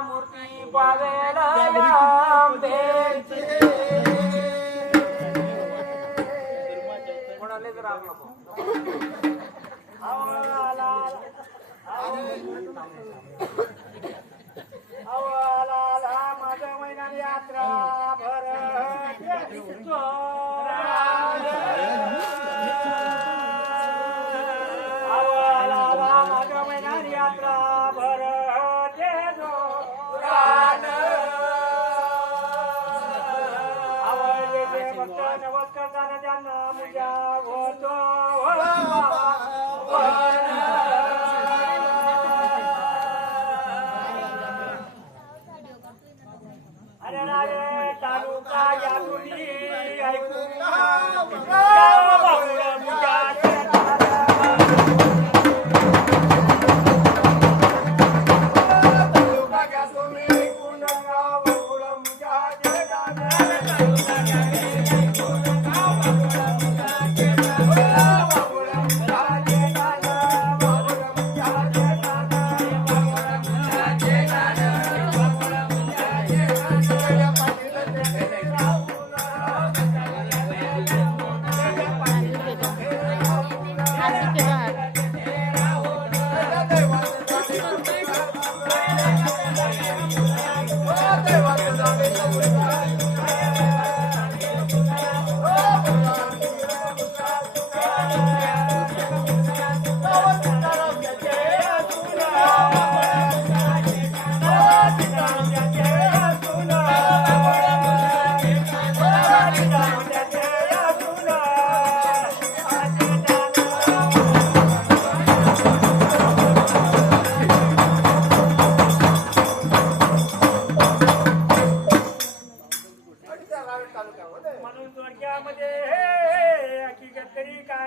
मूर्ती. कोणाला जर. आवाला, माझ्या महिन्यात यात्रा भरत आवडले करताना मुजा होतो अरे तालुका या तुम्ही ऐकून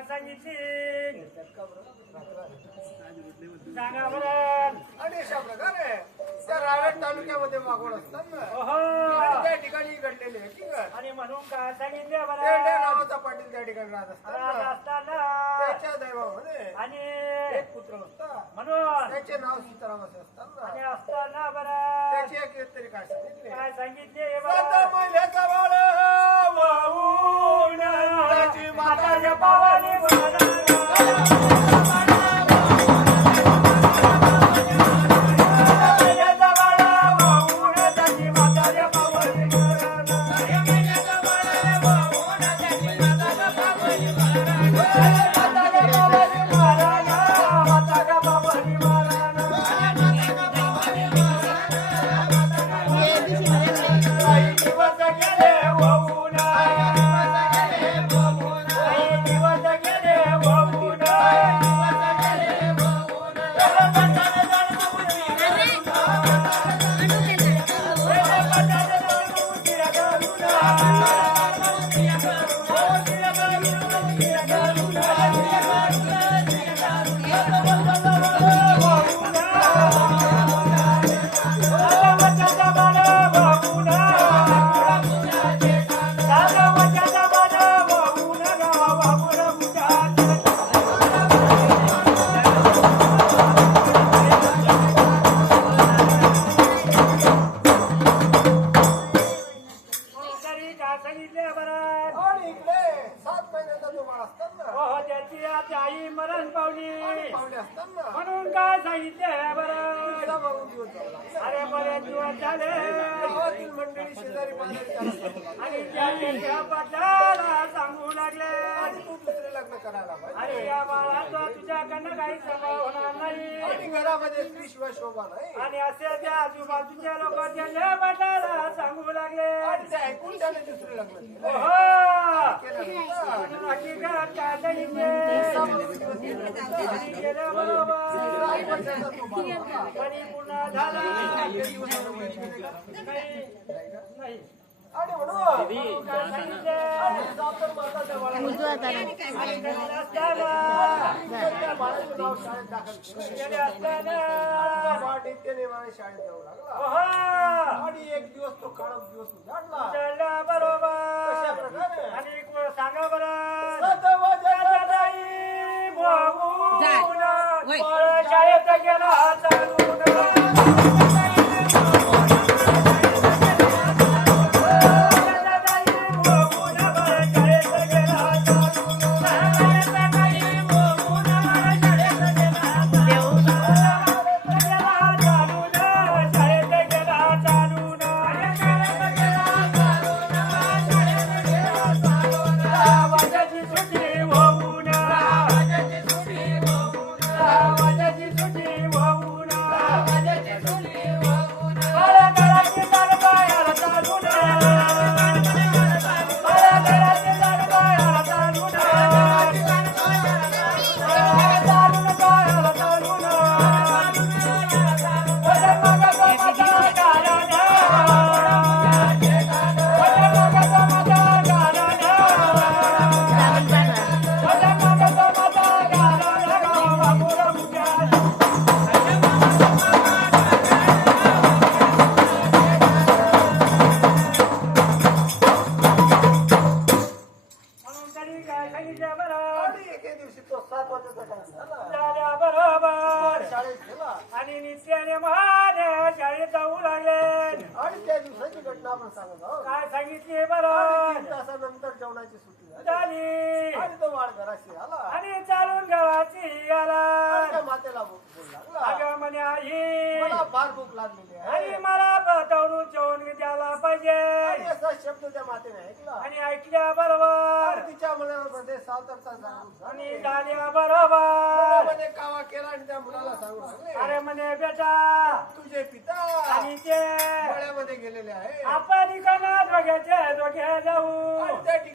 सांगितली. सांगा बरं आणि अशा प्रकारे त्या रायगड तालुक्यामध्ये मागवड असतात ना. आणि ओहो त्या ठिकाणी घडलेले आणि म्हणून काय सांगितले तेंडे बरं नावाचा पाटील त्या ठिकाणी राहत असतात असताना. त्याच्या दैवामध्ये आणि एक पुत्र होता म्हणून त्याचे नाव सीताराम असे असतात आणि ना असताना बरं. त्याची एक तरी काय सांगितले? काय सांगितले हे सात बाळ सांगितले आता आई मरण पावली. म्हणून काय सांगितले बरं. अरे बरेच दिवस झाले. मंडळी शेजारी. आणि त्या पाटलाला सांगू लागले. लग्न करायला अरे या बाळाचा तुझ्याकडनं काही सभा होणार नाही. घरामध्ये स्त्री शिवाय शोभा नाही. आणि असे त्या आजूबाजूच्या लोक त्या पाटलाला सांगू लागले. ऐकून त्याने दुसरे लग्न. पुन्हा झाला नाही. आणि म्हणून काय सांगितले आणि जातं माताच्या बाळाला. आणि घरी असताना त्या बाळाचं नाव शाळेत दाखल केलं. गेले असताना बाळ नित्यनेमाने शाळेत जाऊ लागला ओहो आणि एक दिवस तो कडक दिवस उजाडला. चला बरोबर. प्रकारे. आणि कोण सांगा बरं. सतवजन दाई बघून, पळ शाळेत गेला चालून आणि त्याने महान शाळेत जाऊ लागले. आणि त्या दिवसाची घटना आपण सांगत आहोत. काय सांगितली आणि बरं? तीन तासानंतर जेवणाची सुट्टी झाली. झाली. आणि तो वाढ घराशी आला. आणि चालून गावाची आला. आणि त्या मातेला भूक बोल लागला. अगं म्हणे आई मला फार भूक लागलेली आहे. आणि मला बतवरून जेवण द्यायला आणि पाहिजे असा शब्द त्या मातेने ऐकला. आणि ऐकल्या बरोबर. आणि तिच्या मनामध्ये सावतरचा जाणून आणि झाली. झाल्या बरोबर. मनामध्ये कावा केला आणि त्या मुलाला सांगू लागले अरे म्हणे बेटा तुझे पिता आणि ते मळ्यामध्ये गेलेले आहे आपण दोघ्याचे दोघे जाऊ. आणि त्या